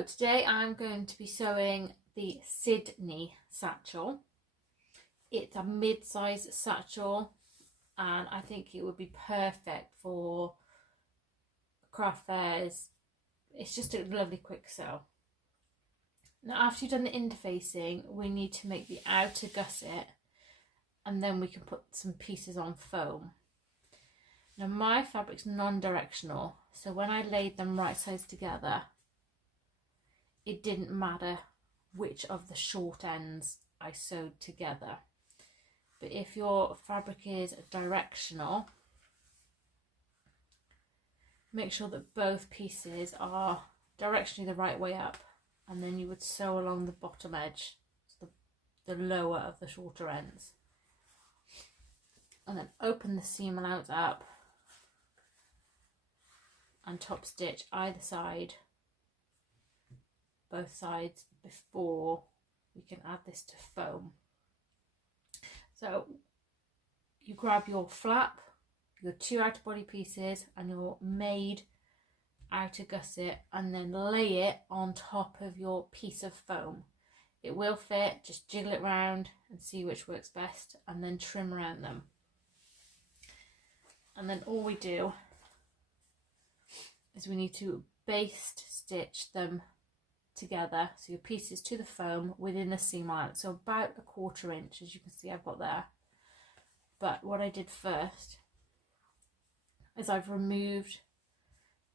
So today I'm going to be sewing the Sydney satchel. It's a mid-size satchel and I think it would be perfect for craft fairs. It's just a lovely quick sew. Now after you've done the interfacing, we need to make the outer gusset and then we can put some pieces on foam. Now my fabric's non-directional, so when I laid them right sides together, it didn't matter which of the short ends I sewed together. But if your fabric is directional, make sure that both pieces are directionally the right way up, and then you would sew along the bottom edge, so the lower of the shorter ends. And then open the seam allowance up and top stitch either side, both sides, before we can add this to foam. So you grab your flap, your two outer body pieces and your made outer gusset, and then lay it on top of your piece of foam. It will fit, just jiggle it round and see which works best, and then trim around them. And then all we do is we need to baste stitch them together, so your pieces to the foam within the seam allowance, so about 1/4 inch, as you can see I've got there. But what I did first is I've removed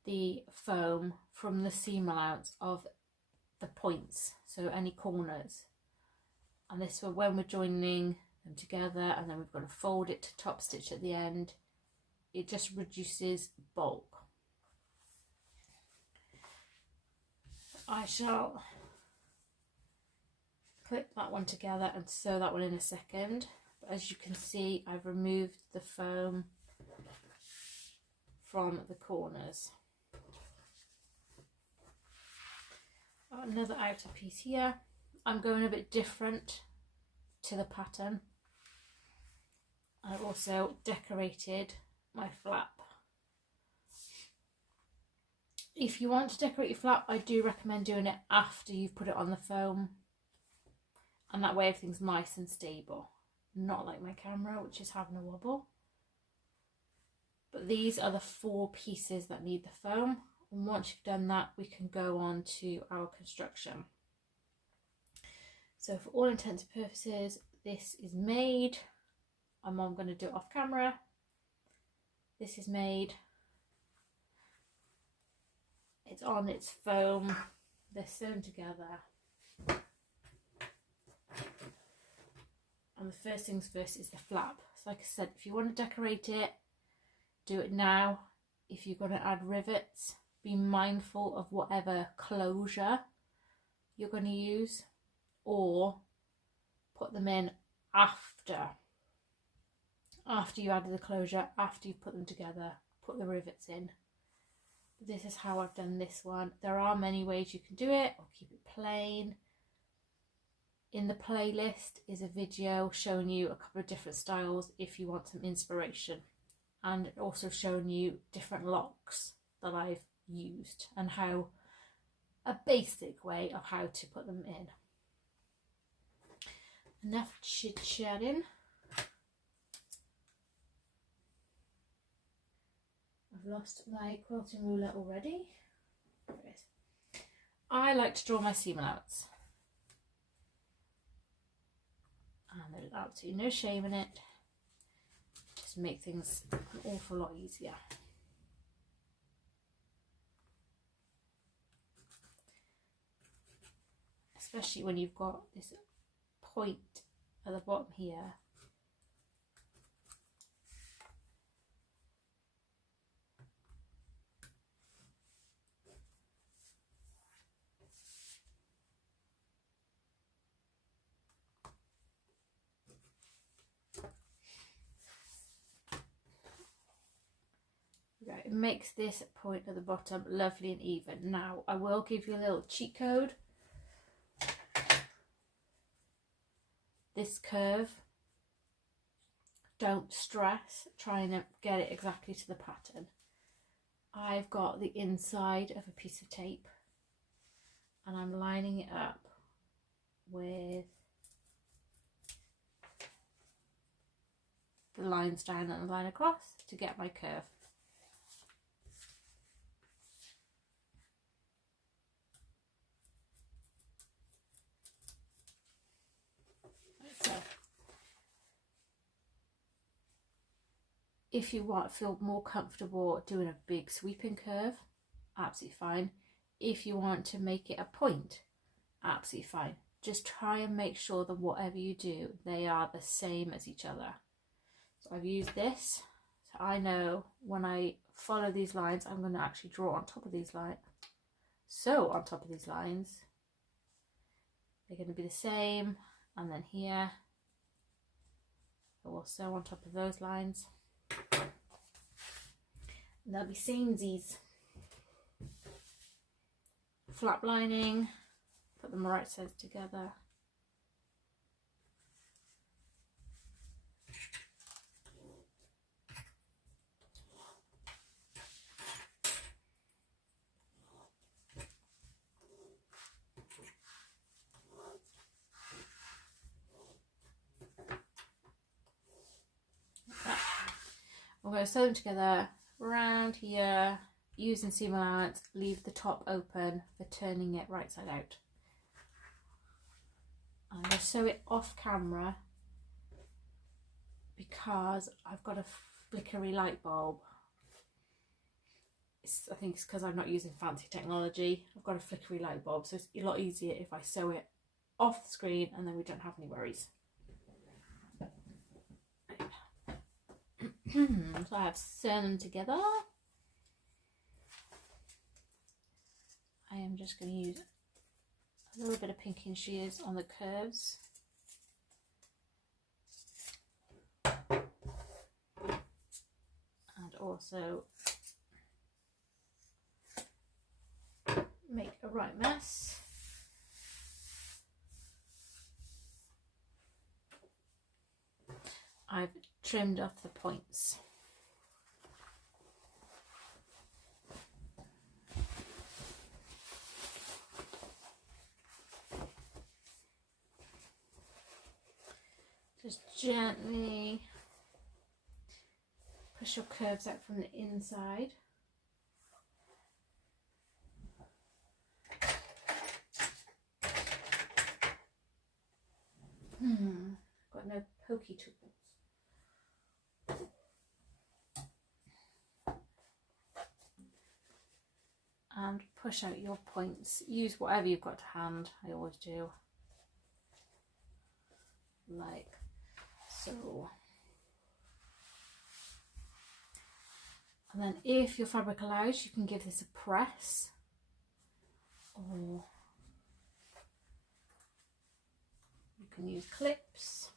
the foam from the seam allowance of the points, so any corners, and this way when we're joining them together and then we've got to fold it to top stitch at the end, it just reduces bulk. I shall clip that one together and sew that one in a second, but as you can see I've removed the foam from the corners. Another outer piece here. I'm going a bit different to the pattern. I've also decorated my flap. If you want to decorate your flap, I do recommend doing it after you've put it on the foam, and that way everything's nice and stable, not like my camera which is having a wobble. But these are the 4 pieces that need the foam, and once you've done that we can go on to our construction. So for all intents and purposes this is made. I'm going to do it off camera. This is made. It's on its foam, they're sewn together. And the first things first is the flap. So like I said, if you want to decorate it, do it now. If you're going to add rivets, be mindful of whatever closure you're going to use, or put them in after you added the closure, after you've put them together, put the rivets in. This is how I've done this one. There are many ways you can do it, or keep it plain. In the playlist is a video showing you a couple of different styles if you want some inspiration, and also showing you different locks that I've used and how a basic way of how to put them in. Enough chit-chatting. I've lost my quilting ruler already. There it is. I like to draw my seam allowance, and there's absolutely no shame in it. Just make things an awful lot easier. Especially when you've got this point at the bottom here. It makes this point at the bottom lovely and even. Now I will give you a little cheat code. This curve, don't stress trying to get it exactly to the pattern. I've got the inside of a piece of tape I'm lining it up with the lines down and the line across to get my curve. So if you feel more comfortable doing a big sweeping curve, absolutely fine. If you want to make it a point, absolutely fine. Just try and make sure that whatever you do, they are the same as each other. So I've used this, so I know when I follow these lines, I'm going to actually draw on top of these lines. So on top of these lines, they're going to be the same, and then here, also on top of those lines. And there'll be samesies. Flap lining, put them right sides together. We're going to sew them together around here, using seam allowance, leave the top open for turning it right side out. I'm going to sew it off camera because I've got a flickery light bulb. I think it's because I'm not using fancy technology. I've got a flickery light bulb, so it's a lot easier if I sew it off the screen and then we don't have any worries. So I have sewn them together. I am just going to use a little bit of pinking shears on the curves. And also make a right mess. I've trimmed off the points. Just gently push your curves out from the inside. Got no pokey tools. And push out your points. Use whatever you've got to hand. I always do. Like so. And then if your fabric allows, you can give this a press, or you can use clips.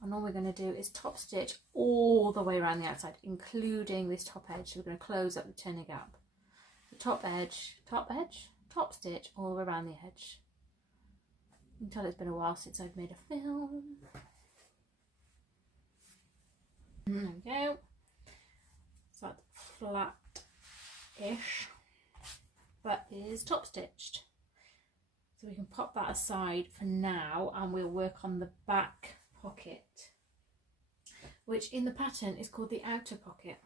And all we're going to do is top stitch all the way around the outside, including this top edge. So we're going to close up the turning gap. The top edge, top stitch all the way around the edge. You can tell it's been a while since I've made a film. There we go. So that's flat-ish, but is top stitched. So we can pop that aside for now, and we'll work on the back pocket, which in the pattern is called the outer pocket.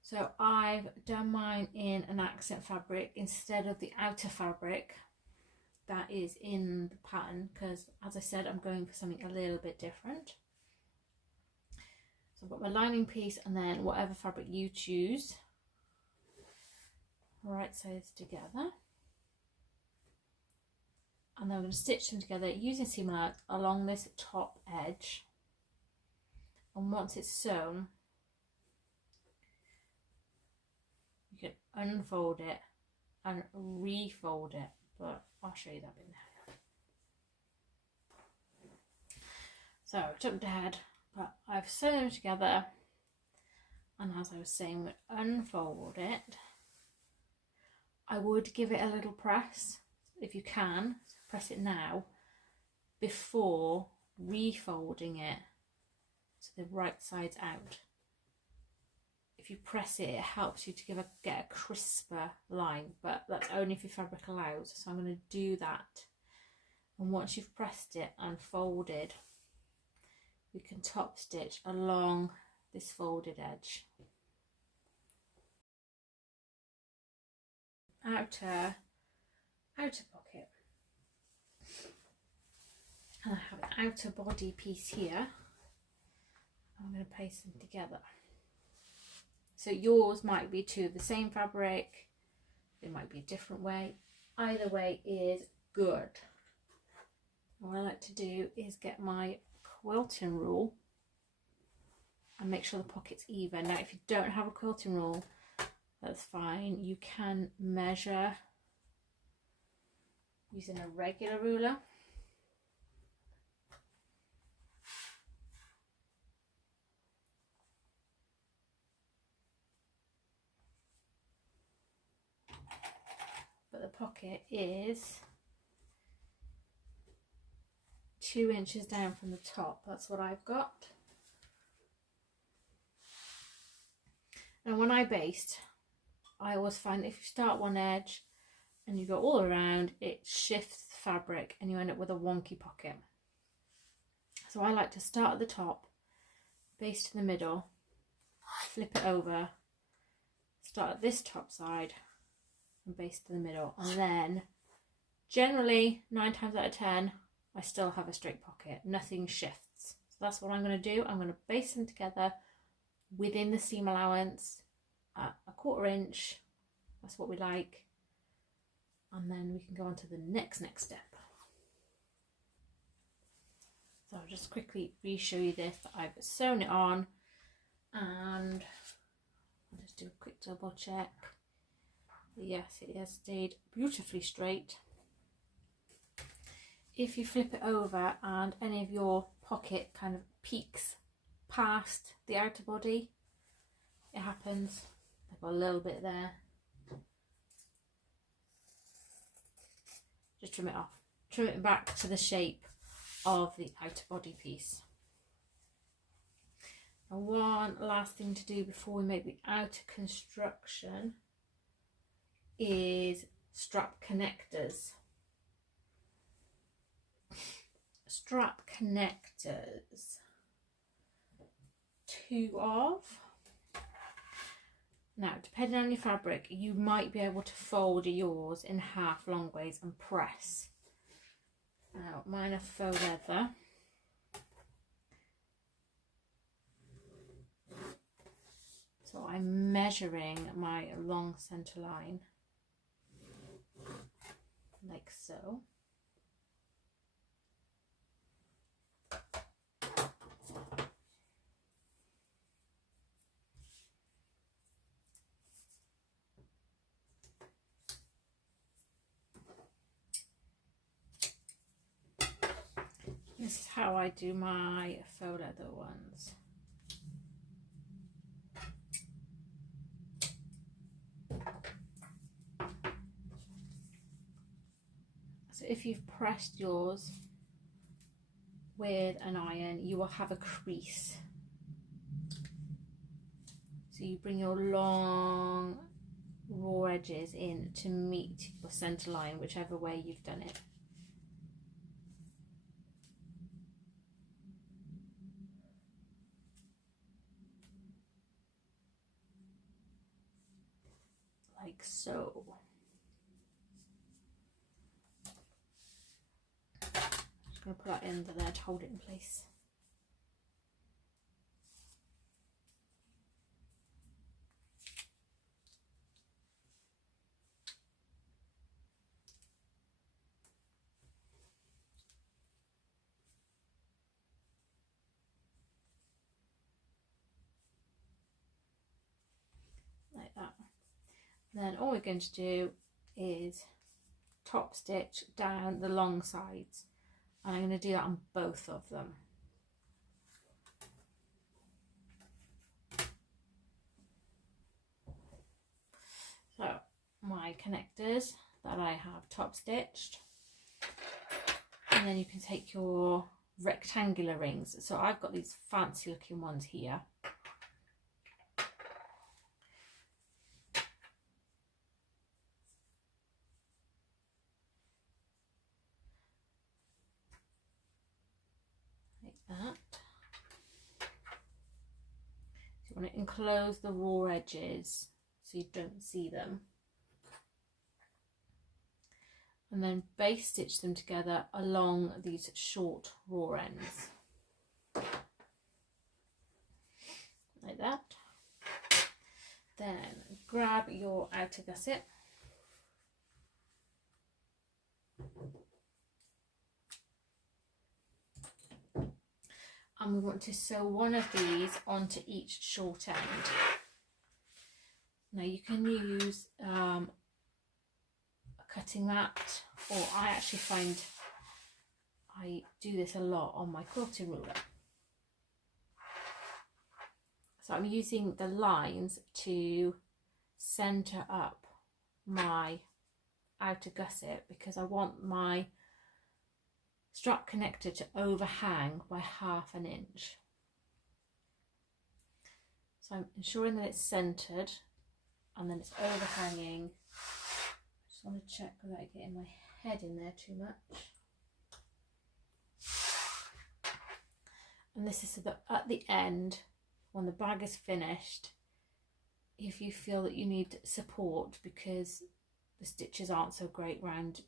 So I've done mine in an accent fabric instead of the outer fabric that is in the pattern, because as I said, I'm going for something a little bit different. So I've got my lining piece and then whatever fabric you choose, right sides together. And then I'm going to stitch them together using seam allowance along this top edge. And once it's sewn, you can unfold it and refold it, but I'll show you that bit now. So I jumped ahead, but I've sewn them together, and as I was saying, we'd unfold it. I would give it a little press, if you can. Press it now before refolding it so the right side's out. if you press it, it helps you to get a crisper line, but that's only if your fabric allows. So I'm going to do that, and once you've pressed it and folded, we can top stitch along this folded edge. Outer pocket, and I have an outer body piece here. I'm going to paste them together. So yours might be two of the same fabric, it might be a different way. Either way is good. What I like to do is get my quilting rule and make sure the pocket's even. Now if you don't have a quilting rule, that's fine. You can measure using a regular ruler. But the pocket is 2 inches down from the top. That's what I've got. Now when I baste, I always find if you start one edge and you go all around, it shifts the fabric and you end up with a wonky pocket. So I like to start at the top, baste in the middle, flip it over, start at this top side and baste in the middle, and then generally 9 times out of 10 I still have a straight pocket, nothing shifts. So that's what I'm going to do. I'm going to baste them together within the seam allowance at 1/4 inch. That's what we like, and then we can go on to the next step. So I'll just quickly re-show you this. I've sewn it on, and I'll just do a quick double check. Yes, it has stayed beautifully straight. If you flip it over and any of your pocket kind of peeks past the outer body, it happens. I've got a little bit there. Just trim it off. Trim it back to the shape of the outer body piece. And one last thing to do before we make the outer construction is strap connectors. Strap connectors. 2 of. Now, depending on your fabric, you might be able to fold yours in half long ways and press. Now, mine are faux leather. So I'm measuring my long centre line like so. This is how I do my faux leather ones. So if you've pressed yours with an iron, you will have a crease. So you bring your long raw edges in to meet your centre line, whichever way you've done it. Like so. Just going to put that in there to hold it in place. Like that. Then all we're going to do is top stitch down the long sides, and I'm going to do that on both of them. So my connectors that I have top stitched, and then you can take your rectangular rings. So I've got these fancy looking ones here. You want to enclose the raw edges so you don't see them. And then base stitch them together along these short raw ends. Like that. Then grab your outer gusset. And we want to sew one of these onto each short end. Now you can use a cutting mat, or I actually find I do this a lot on my quilting ruler. So I'm using the lines to centre up my outer gusset because I want my strap connector to overhang by ½ inch. So I'm ensuring that it's centred and then it's overhanging. I just want to check without getting my head in there too much. And this is so that at the end, when the bag is finished, if you feel that you need support because the stitches aren't so great round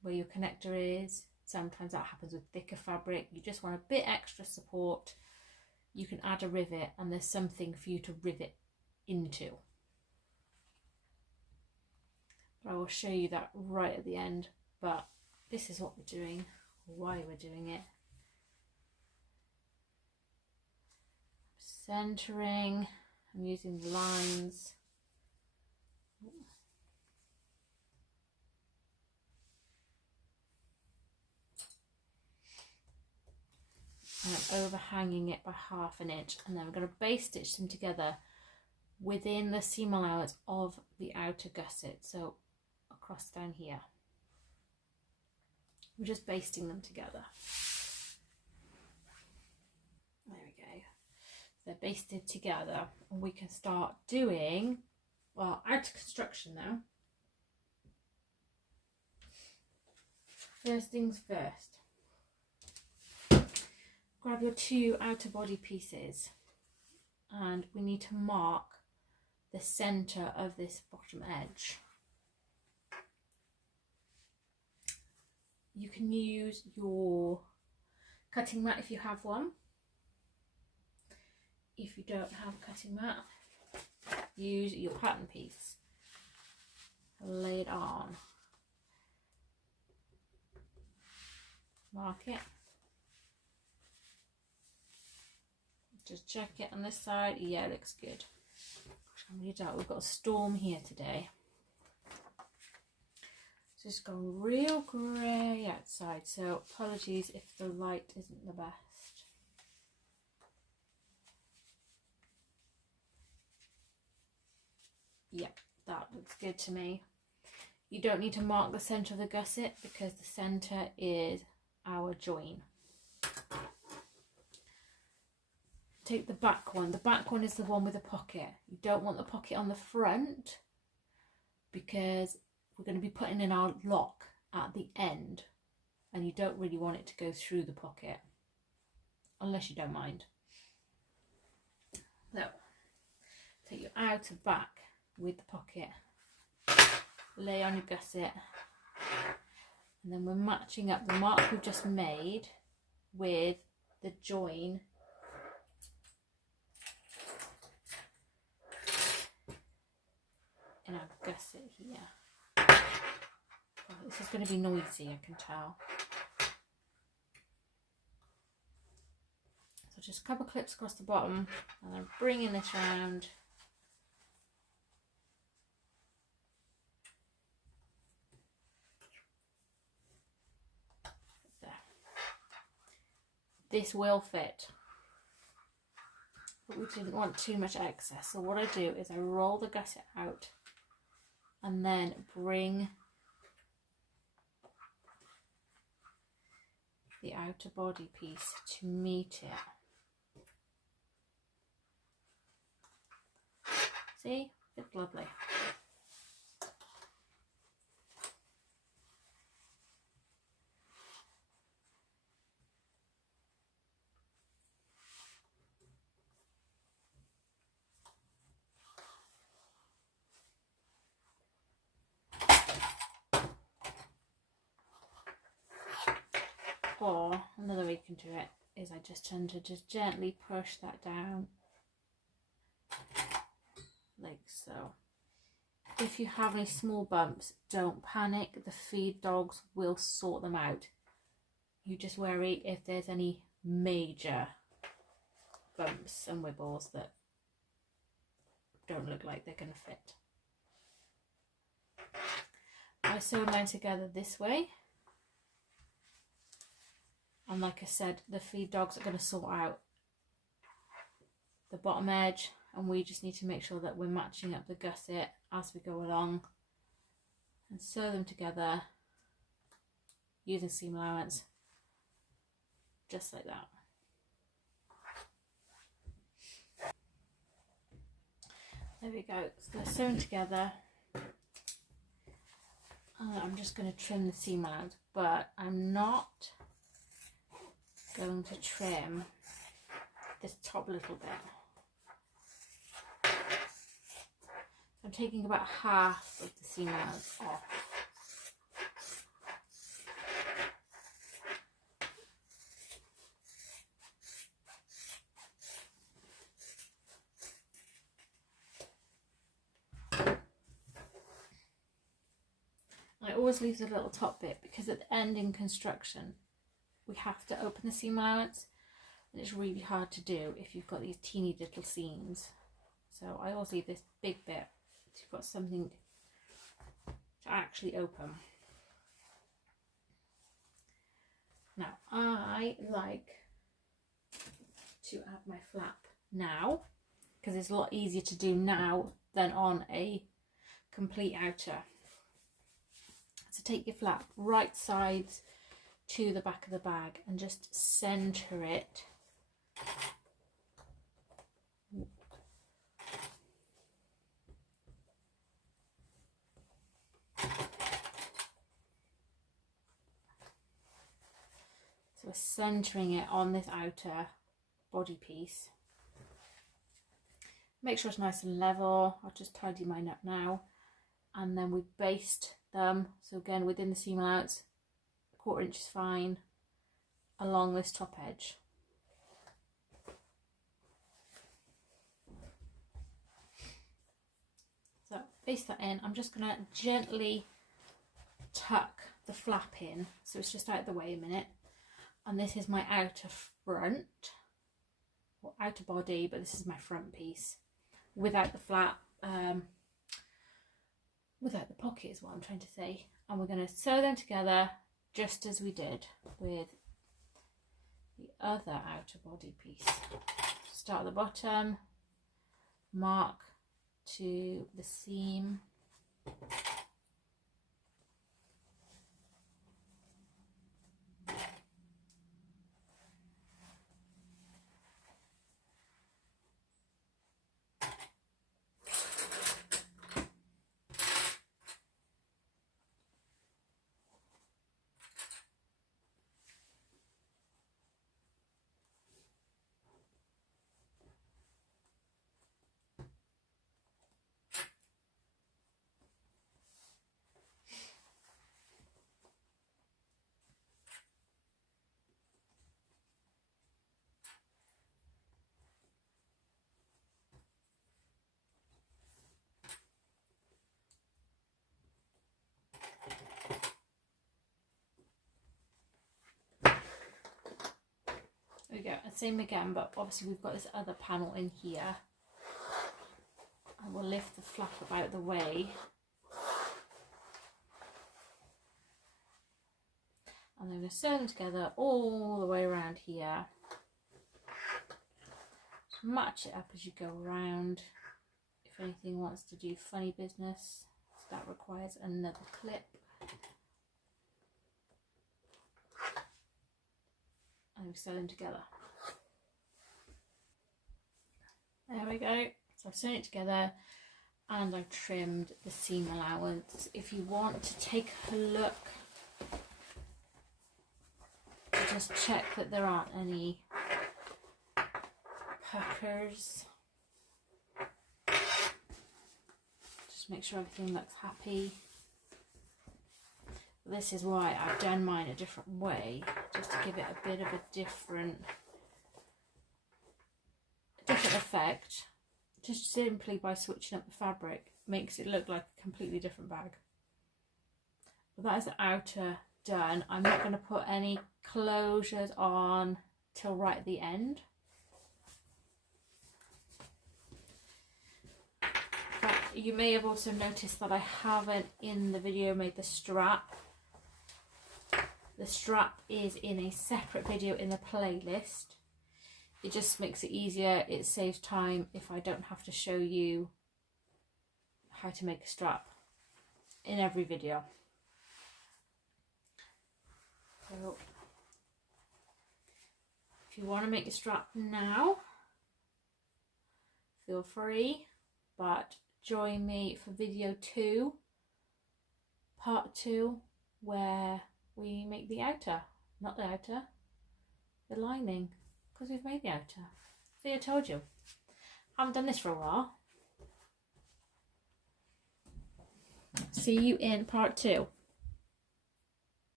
where your connector is, sometimes that happens with thicker fabric, you just want a bit extra support, you can add a rivet and there's something for you to rivet into. But I will show you that right at the end, but this is what we're doing, why we're doing it. Centering, I'm using the lines. And I'm overhanging it by ½ inch, and then we're going to base stitch them together within the seam allowance of the outer gusset, so across down here. We're just basting them together. There we go. They're basted together, and we can start doing, well, outer construction now. First things first. Grab your 2 outer body pieces, and we need to mark the centre of this bottom edge. You can use your cutting mat if you have one. If you don't have a cutting mat, use your pattern piece. Lay it on. Mark it. Just check it on this side. Yeah, it looks good. We've got a storm here today. It's just gone real grey outside, so apologies if the light isn't the best. Yep, that looks good to me. You don't need to mark the centre of the gusset because the centre is our join. Take the back one. The back one is the one with a pocket. You don't want the pocket on the front because we're going to be putting in our lock at the end, and you don't really want it to go through the pocket unless you don't mind. So take your outer back with the pocket, lay on your gusset, and then we're matching up the mark we've just made with the join in our gusset here. Oh, this is going to be noisy, I can tell. So just a couple of clips across the bottom, and then bringing this round. There. This will fit, but we didn't want too much excess. So what I do is I roll the gusset out and then bring the outer body piece to meet it. See? It's lovely. or another way you can do it is I just tend to just gently push that down like so. If you have any small bumps, don't panic, the feed dogs will sort them out. You just worry if there's any major bumps and wibbles that don't look like they're going to fit. I sew mine together this way, and like I said, the feed dogs are going to sort out the bottom edge, and we just need to make sure that we're matching up the gusset as we go along and sew them together using seam allowance, just like that. There we go, so they're sewn together. I'm just going to trim the seam allowance, but I'm not going to trim this top little bit. I'm taking about half of the seam allowance off. I always leave the little top bit because at the end in construction we have to open the seam allowance, and it's really hard to do if you've got these teeny little seams. So I always leave this big bit so you've got something to actually open. Now I like to add my flap now because it's a lot easier to do now than on a complete outer. So take your flap right sides to the back of the bag and just centre it so we're centering it on this outer body piece. Make sure it's nice and level. I'll just tidy mine up now, and then we baste them, so again within the seam allowance, 1/4 inch is fine, along this top edge. So baste that in. I'm just going to gently tuck the flap in so it's just out of the way a minute, and this is my outer front or outer body, but this is my front piece without the flap, without the pocket is what I'm trying to say. And we're going to sew them together just as we did with the other outer body piece. Start at the bottom, mark to the seam, there we go, and same again, but obviously we've got this other panel in here. I will lift the flap out of the way, and then I'm going to sew them together all the way around here. Just match it up as you go around. If anything wants to do funny business, so that requires another clip. And we sew them together. There we go. So I've sewn it together and I've trimmed the seam allowance. If you want to take a look, just check that there aren't any puckers. Just make sure everything looks happy. This is why I've done mine a different way, just to give it a bit of a different effect. Just simply by switching up the fabric makes it look like a completely different bag. But that is the outer done. I'm not going to put any closures on till right at the end. But you may have also noticed that I haven't in the video made the strap. The strap is in a separate video in the playlist. It just makes it easier, it saves time if I don't have to show you how to make a strap in every video. So, if you want to make a strap now, feel free, but join me for video 2, part 2, where we make the outer, not the outer, the lining. Because we've made the outer. See, I told you. I haven't done this for a while. See you in part 2.